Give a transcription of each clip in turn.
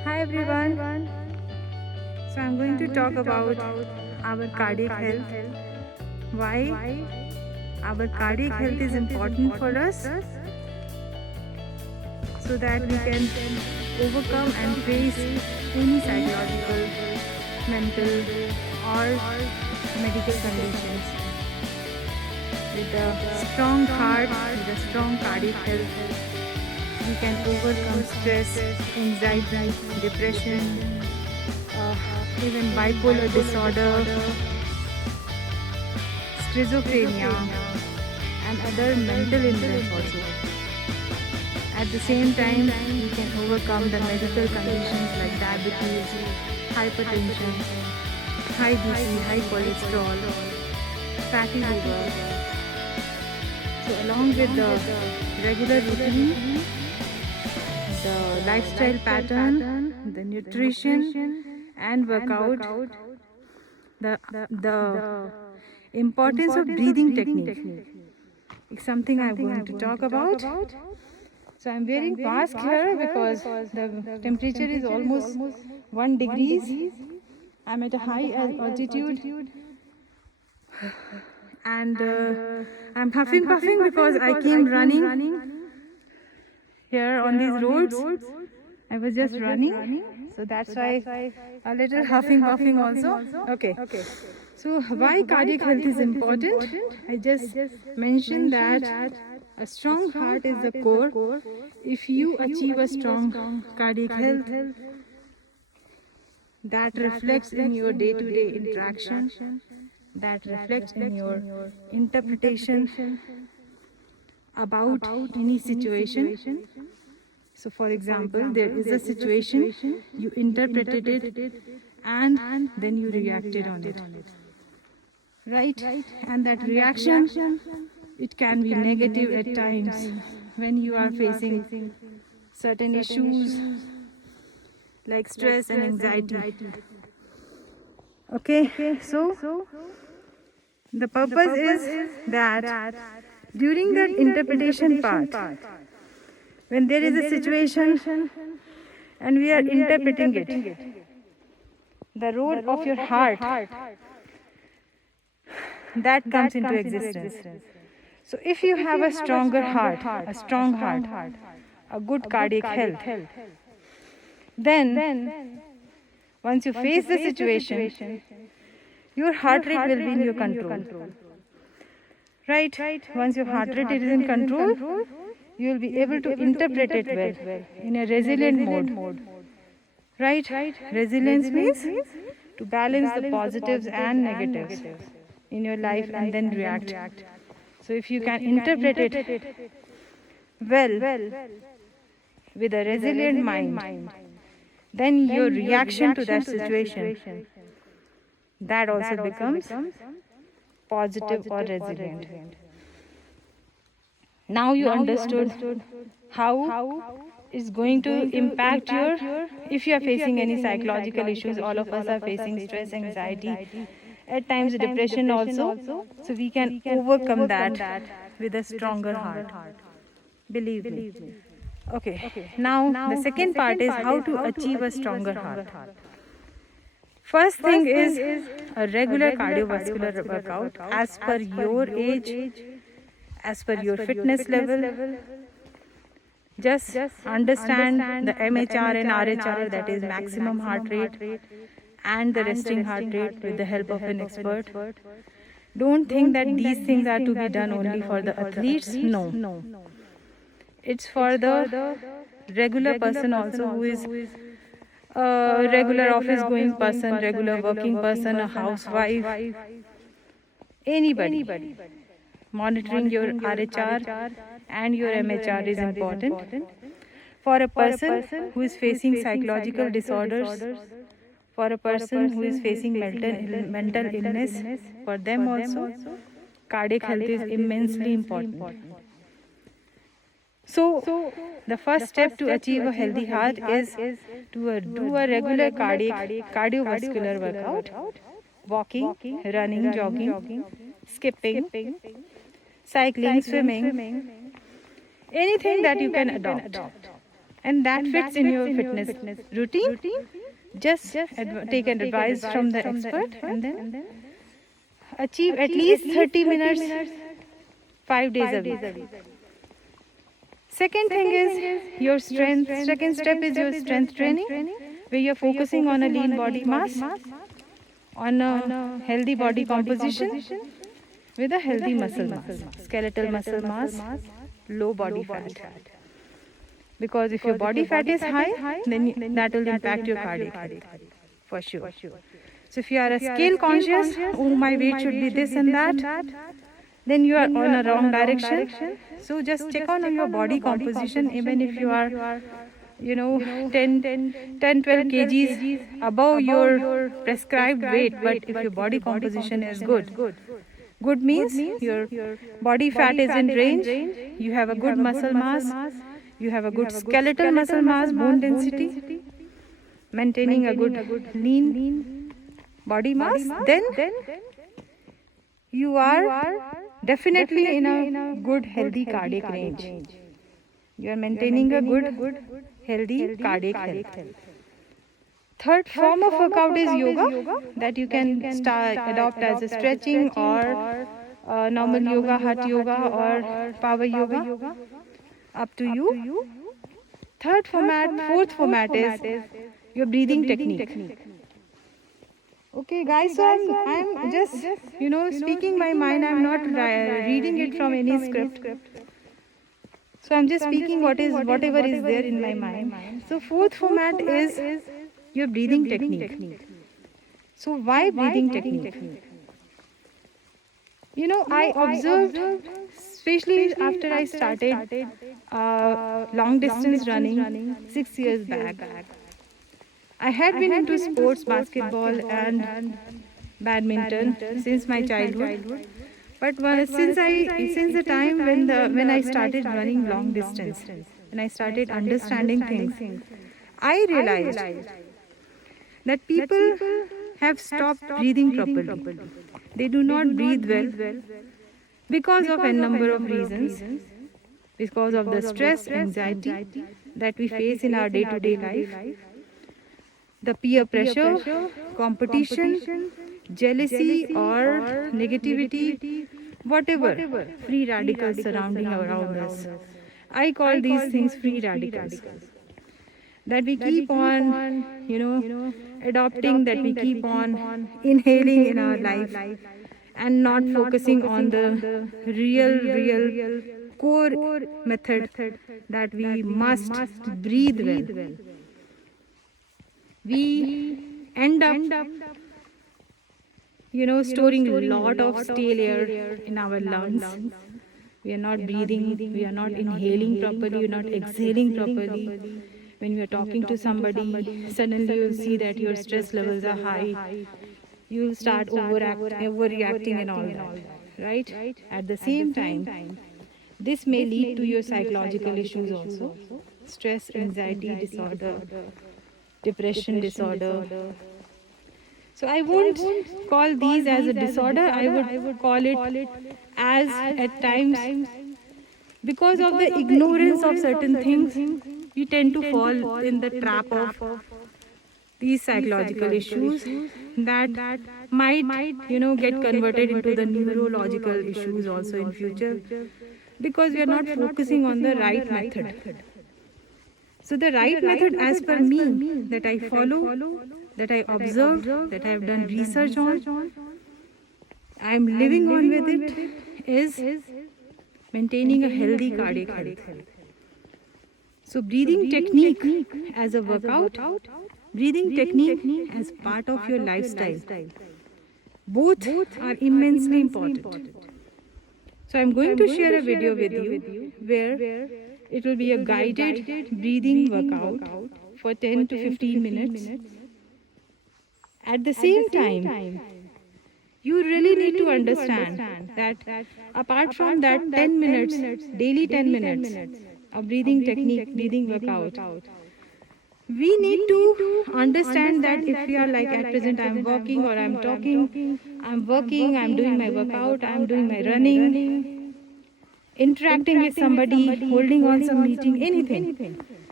Hi everyone. So I'm going to talk about our cardiac health. Why our cardiac health is important for us so that we can overcome and face any psychological, mental or medical conditions. With a strong heart, with a strong cardiac health, we can overcome stress, anxiety, depression, even bipolar disorder, schizophrenia, and other mental illness also. At the same time, we can overcome the medical conditions like diabetes, hypertension, high BP, high cholesterol, fatty liver. So along with the regular routine, the lifestyle pattern, the nutrition and workout, the importance of breathing technique is something I'm going to talk about. So I'm wearing mask here because the temperature is almost 1 degrees. I'm at a high altitude and I'm huffing puffing because I came running here on these roads. I was just running, so that's why a little huffing puffing also. Okay. So why cardiac health is important? I just mentioned that a strong heart is the core. If you achieve a strong cardiac health, that reflects in your day-to-day interaction, that reflects in your interpretation about any situation. So for example, there is a situation, you interpreted it and then you reacted on it. Right? And that reaction, it can be negative at times when you are facing certain issues like stress and anxiety. Okay, so the purpose is that during that interpretation part, when there is a situation and we are interpreting it, the role of your heart that comes into existence. So if you have a stronger heart, a strong heart, a good cardiac health, then once you face the situation, your heart rate will be in your control. Right? Once your heart rate is in control, you will be able to interpret it well in a resilient mode. Right? Resilience means to balance the positives and negatives in your life and then react. So if you can interpret it well with a resilient mind, then your reaction to that situation, that also becomes positive or resilient. Now you understood how it's going to impact your, if you are facing any psychological issues, all of us are facing stress, anxiety, at times depression also. So we can overcome that with a stronger heart. Believe me. Okay, now the second part is how to achieve a stronger heart. First thing is a regular cardiovascular workout as per your age, as per your fitness level. Just understand the MHR and RHR, that is maximum heart rate, and the resting heart rate with the help of an expert. Don't think that these things are to be done only for the athletes. No. It's for the regular person also, who is a regular office going person, regular working person, a housewife, anybody. Monitoring your RHR and your MHR is important. For a person who is facing psychological disorders, for a person who is facing mental illness, for them also, cardiac health is immensely important. So, the first step to achieve a healthy heart is to do a regular cardiovascular workout, walking, running, jogging, skipping, cycling, swimming, anything that you can adopt. and that fits in your fitness routine, just take an advice from the expert and then achieve at least 30 minutes 5 days a week. Second thing is your strength. Second step is your strength training, where you're focusing on a lean body mass, on a healthy body composition with a healthy muscle mass, skeletal muscle mass, low body fat. Because if your body fat is high, then that will impact your cardiac health for sure. So if you are a scale conscious, oh my weight should be this and that, then you are on a wrong direction. So just check on your body composition, even if you are 10 12 kgs above your prescribed weight, but if your body composition is good means your body fat is in range, you have a good muscle mass, you have a good skeletal muscle mass, bone density, maintaining a good lean body mass, then you are definitely in a good healthy cardiac range. You are maintaining a good healthy cardiac health. Third form of workout is yoga, that you can adopt as a stretching or normal yoga, hatha yoga or power yoga, up to you. Fourth format is your breathing technique. Okay guys, so I'm just speaking my mind. I'm not reading it from any script. So I'm just speaking whatever is there in my mind. So fourth format is your breathing technique. So why breathing technique? I observed, especially after I started long distance running 6 years back. I had been into sports, basketball and badminton since my childhood. But since the time when I started running long distance, when I started understanding things, I realized that people have stopped breathing properly. They do not breathe well because of a number of reasons. Because of the stress, anxiety that we face in our day-to-day life, the peer pressure, competition, jealousy or negativity, whatever, free radicals surrounding around us. I call these things free radicals. That we keep on, adopting, that we keep on inhaling in our life and not focusing on the real core method, that we must breathe well. We end up storing a lot of stale air in our lungs. We are not breathing, we are not inhaling properly, we are not exhaling properly. When we are talking to somebody, suddenly you'll see that your stress levels are high. You'll start overreacting and all that, right? At the same time, this may lead to your psychological issues also. Stress, anxiety disorder, depression disorder. So I won't call these as a disorder, I would call it as, at times, because of the ignorance of certain things, we tend to fall in the trap of these psychological issues that might get converted into the neurological issues also in future, because we are not focusing on the right method. So the right method, as per me, that I follow, that I observed, that I have done research on, I am living on with it, is maintaining a healthy cardiac health. So breathing technique as a workout, breathing technique as part of your lifestyle, both are immensely important. So I'm going to share a video with you where it will be a guided breathing workout for 10 to 15 minutes. At the same time, you really need to understand that apart from that 10 minutes, daily 10 minutes of breathing technique, breathing workout, we need to understand that if we are like at present I am walking or I am talking, I am working, I am doing my workout, I am doing my running, interacting with somebody, holding on some meeting, anything.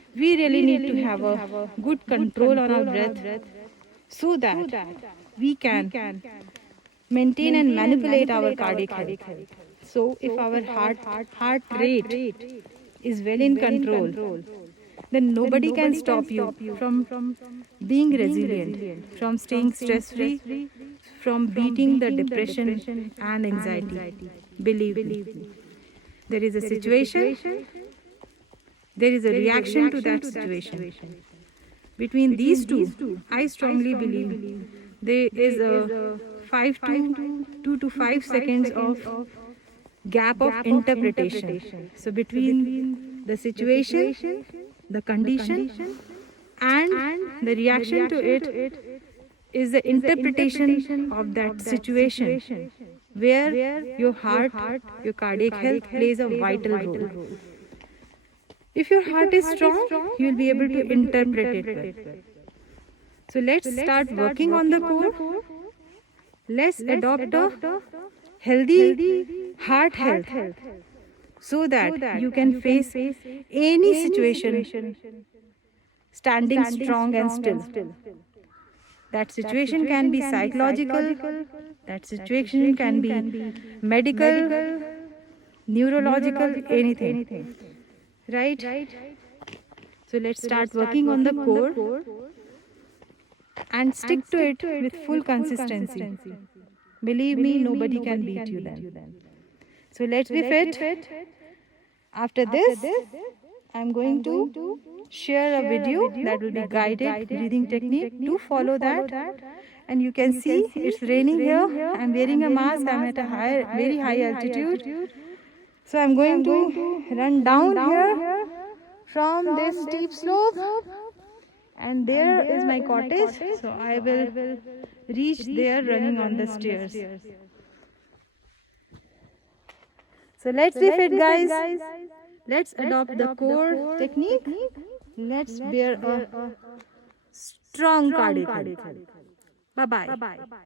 We really need to have a good control on our breath so that we can maintain and manipulate our cardiac health. So if our heart rate is well in control, then nobody can stop you from being resilient, from staying stress free, from beating the depression and anxiety. Believe me, there is a situation, there is a reaction to that situation. Between these two, I strongly believe there is a 2 to 5 seconds of gap of interpretation. So between the situation, the condition, and the reaction to it is the interpretation of that situation, where your heart, your cardiac health plays a vital role. If your heart is strong, you will be able to interpret it well. So let's start working on the core. Let's adopt a healthy heart health so that you can face any situation standing strong and still. That situation can be psychological, that situation can be medical, neurological, anything. Right? So let's start working on the core and stick to it with full consistency. Believe me, nobody can beat you then. So let's be fit. After this, I'm going to share a video that will be guided breathing technique. Do follow that. And you can see it's raining here. I'm wearing a mask. I'm at a very high altitude. So I'm going to run down here from this steep slope, and there is my cottage. So I will reach there running on the stairs. So let's be fit, guys. Let's adopt the core technique. Let's bear a strong cardiac health. Bye bye.